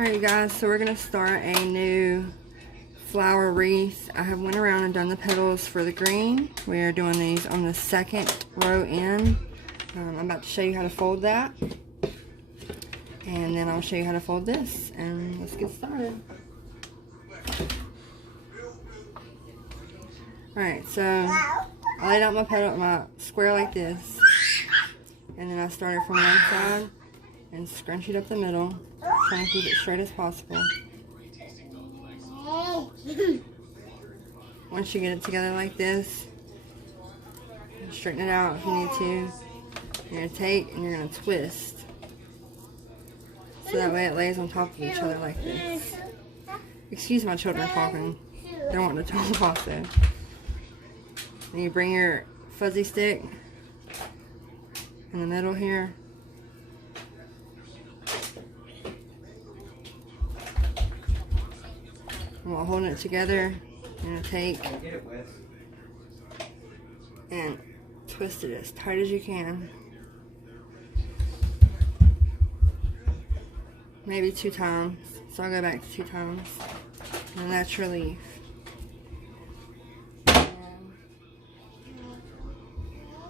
Alright you guys, so we're going to start a new flower wreath. I have went around and done the petals for the green. We are doing these on the second row in. I'm about to show you how to fold that. And then I'll show you how to fold this. And let's get started. Alright, so I laid out my petal, my square like this. And then I started from one side and scrunched it up the middle, trying to keep it straight as possible. Once you get it together like this, straighten it out if you need to. You're going to take and you're going to twist. So that way it lays on top of each other like this. Excuse my children talking. They're wanting to talk also. Then you bring your fuzzy stick in the middle here. And while holding it together, you're going to take and twist it as tight as you can. Maybe 2 times. So I'll go back to 2 times. And that's your leaf. And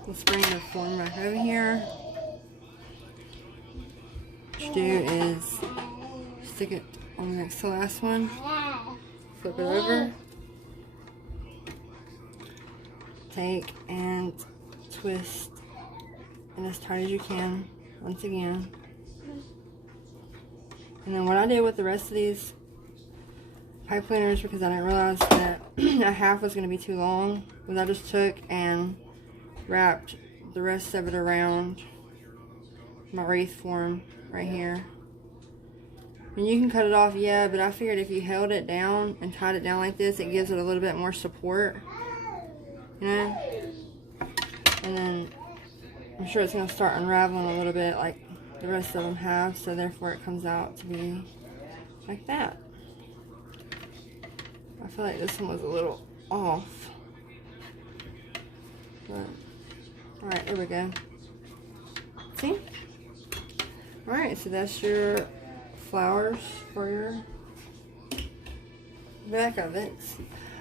let's bring the form back over here. What you do is stick it on the next to the last one. Flip it over. Take and twist and as tight as you can once again. And then what I did with the rest of these pipe cleaners, because I didn't realize that a half was going to be too long, was I just took and wrapped the rest of it around my wreath form right here. And you can cut it off, yeah, but I figured if you held it down and tied it down like this, it gives it a little bit more support, you know? And then I'm sure it's going to start unraveling a little bit like the rest of them have, so therefore it comes out to be like that. I feel like this one was a little off. Alright, there we go. See? Alright, so that's your flowers for your back of it.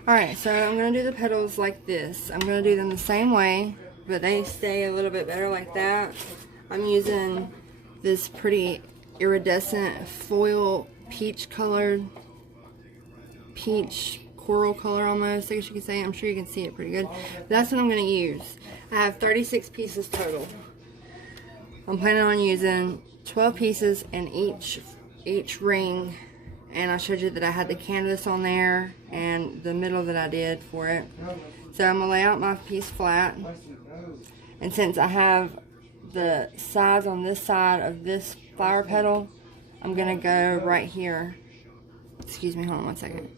Alright, so I'm going to do the petals like this. I'm going to do them the same way, but they stay a little bit better like that. I'm using this pretty iridescent foil peach colored, peach coral color almost, I guess you could say. I'm sure you can see it pretty good. But that's what I'm going to use. I have 36 pieces total. I'm planning on using 12 pieces in each ring, and I showed you that I had the canvas on there and the middle that I did for it. So I'm going to lay out my piece flat, and since I have the sides on this side of this flower petal, I'm going to go right here. Excuse me, hold on one second.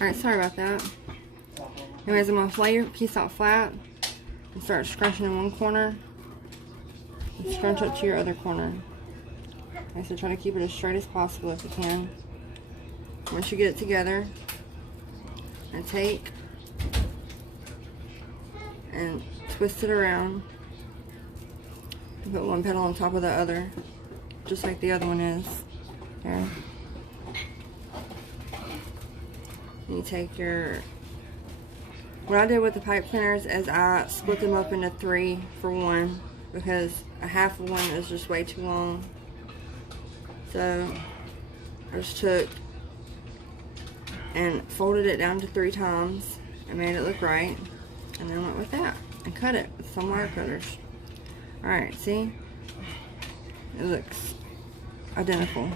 Alright, sorry about that. Anyways, I'm going to lay your piece out flat and start scrunching in one corner and scrunch up to your other corner. Okay, so try to keep it as straight as possible if you can. Once you get it together, and take and twist it around. Put one petal on top of the other, just like the other one is. There. And you take your... What I did with the pipe cleaners is I split them up into 3 for 1, because a half of one is just way too long. So I just took and folded it down to 3 times and made it look right, and then went with that and cut it with some wire cutters. Alright, see? It looks identical.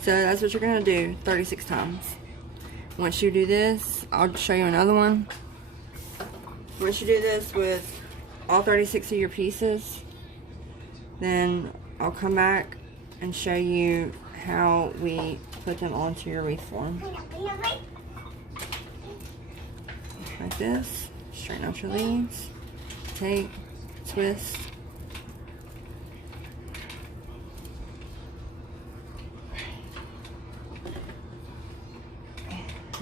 So that's what you're going to do 36 times. Once you do this, I'll show you another one. Once you do this with all 36 of your pieces, then I'll come back and show you how we put them onto your wreath form. Like this. Straighten out your leaves. Take, twist.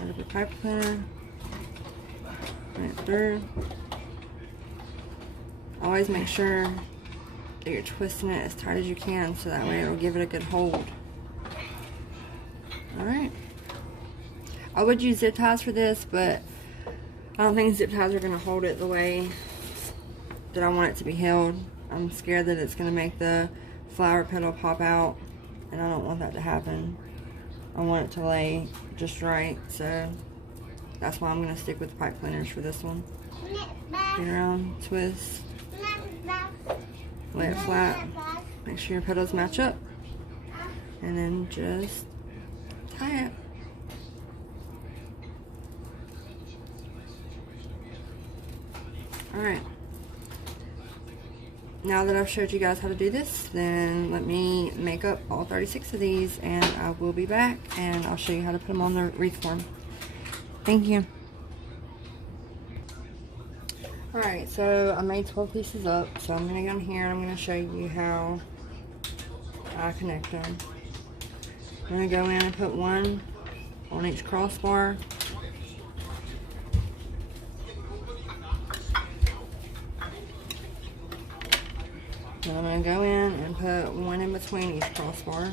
Out your pipe cleaner. Run it through. Always make sure that you're twisting it as tight as you can so that way it'll give it a good hold. Alright. I would use zip ties for this, but I don't think zip ties are going to hold it the way that I want it to be held. I'm scared that it's going to make the flower petal pop out, and I don't want that to happen. I want it to lay just right, so that's why I'm going to stick with the pipe cleaners for this one. Get around, twist, lay it flat, make sure your petals match up, and then just tie it. Alright, now that I've showed you guys how to do this, then let me make up all 36 of these and I will be back and I'll show you how to put them on the wreath form. Thank you. Alright, so I made 12 pieces up, so I'm going to go in here and I'm going to show you how I connect them. I'm going to go in and put one on each crossbar. Then I'm going to go in and put one in between each crossbar.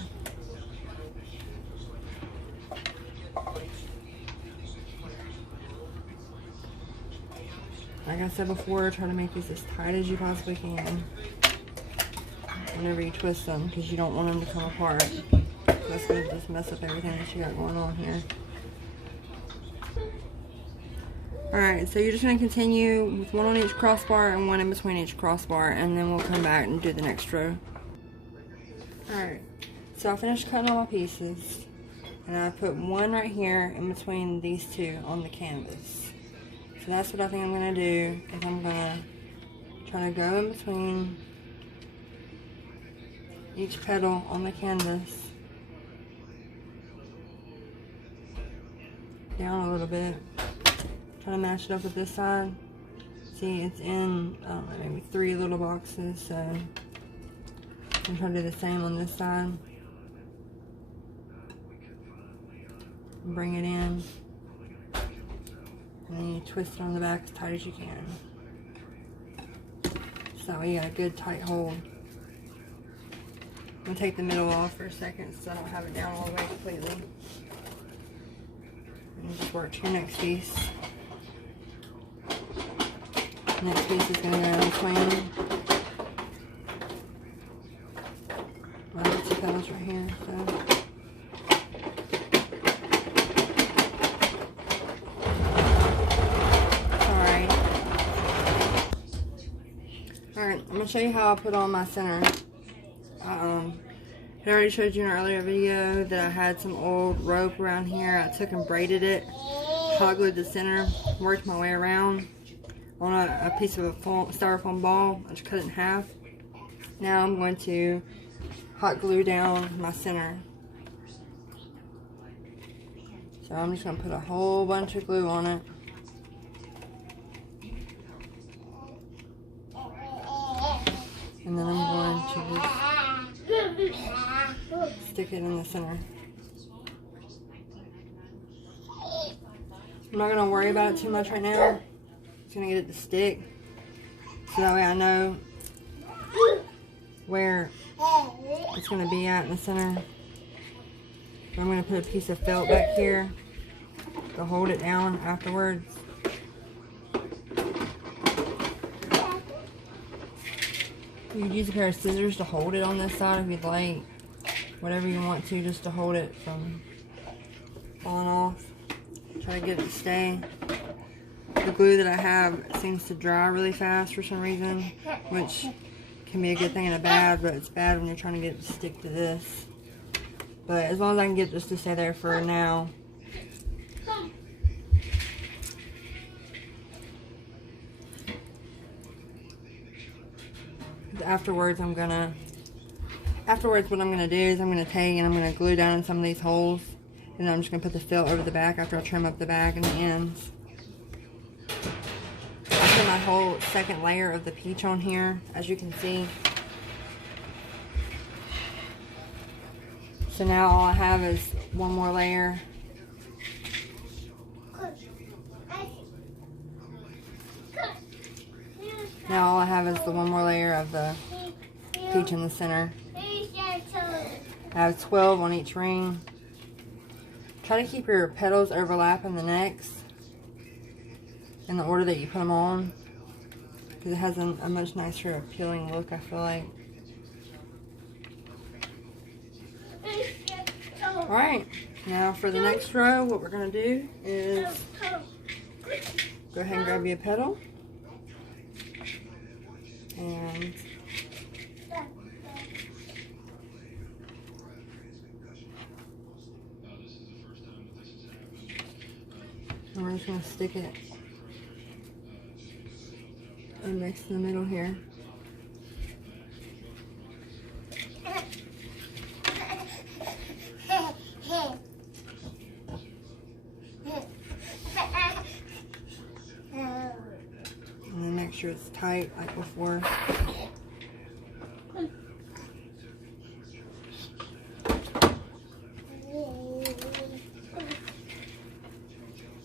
Like I said before, try to make these as tight as you possibly can whenever you twist them, because you don't want them to come apart. That's going to just mess up everything that you got going on here. Alright, so you're just going to continue with one on each crossbar and one in between each crossbar, and then we'll come back and do the next row. Alright, so I finished cutting all my pieces, and I put one right here in between these two on the canvas. So that's what I think I'm going to do, is I'm going to try to go in between each petal on the canvas, down a little bit. Try to match it up with this side. See, it's in, I don't know, maybe 3 little boxes, so I'm trying to do the same on this side. Bring it in, and then you twist it on the back as tight as you can. So you got a good tight hold. I'm going to take the middle off for a second so I don't have it down all the way completely. And just work to your next piece. Next piece is going to go in between my two petals right here. Alright, I'm going to show you how I put on my center. I already showed you in an earlier video that I had some old rope around here. I took and braided it, hot glued the center, worked my way around on a piece of a styrofoam ball. I just cut it in half. Now I'm going to hot glue down my center. So I'm just going to put a whole bunch of glue on it. And then I'm going to just stick it in the center. I'm not going to worry about it too much right now. Just going to get it to stick, so that way I know where it's going to be at in the center. I'm going to put a piece of felt back here to hold it down afterwards. You could use a pair of scissors to hold it on this side if you'd like. Whatever you want to, just to hold it from falling off. Try to get it to stay. The glue that I have seems to dry really fast for some reason, which can be a good thing and a bad, but it's bad when you're trying to get it to stick to this. But as long as I can get this to stay there for now. Afterwards, what I'm gonna do is I'm gonna take and I'm gonna glue down in some of these holes, and then I'm just gonna put the felt over the back after I trim up the back and the ends. I put my whole second layer of the peach on here, as you can see. So now all I have is one more layer. Now all I have is the one more layer of the peach in the center. I have 12 on each ring. Try to keep your petals overlapping the necks in the order that you put them on, because it has a much nicer appealing look, I feel like. Alright, now for the next row, what we're going to do is go ahead and grab you a petal. And we're just going to stick it next to the middle here. And then make sure it's tight like before.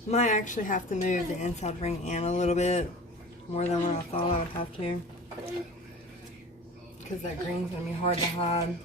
Might actually have to move the inside ring in a little bit more than what I thought I would have to, because that green's going to be hard to hide.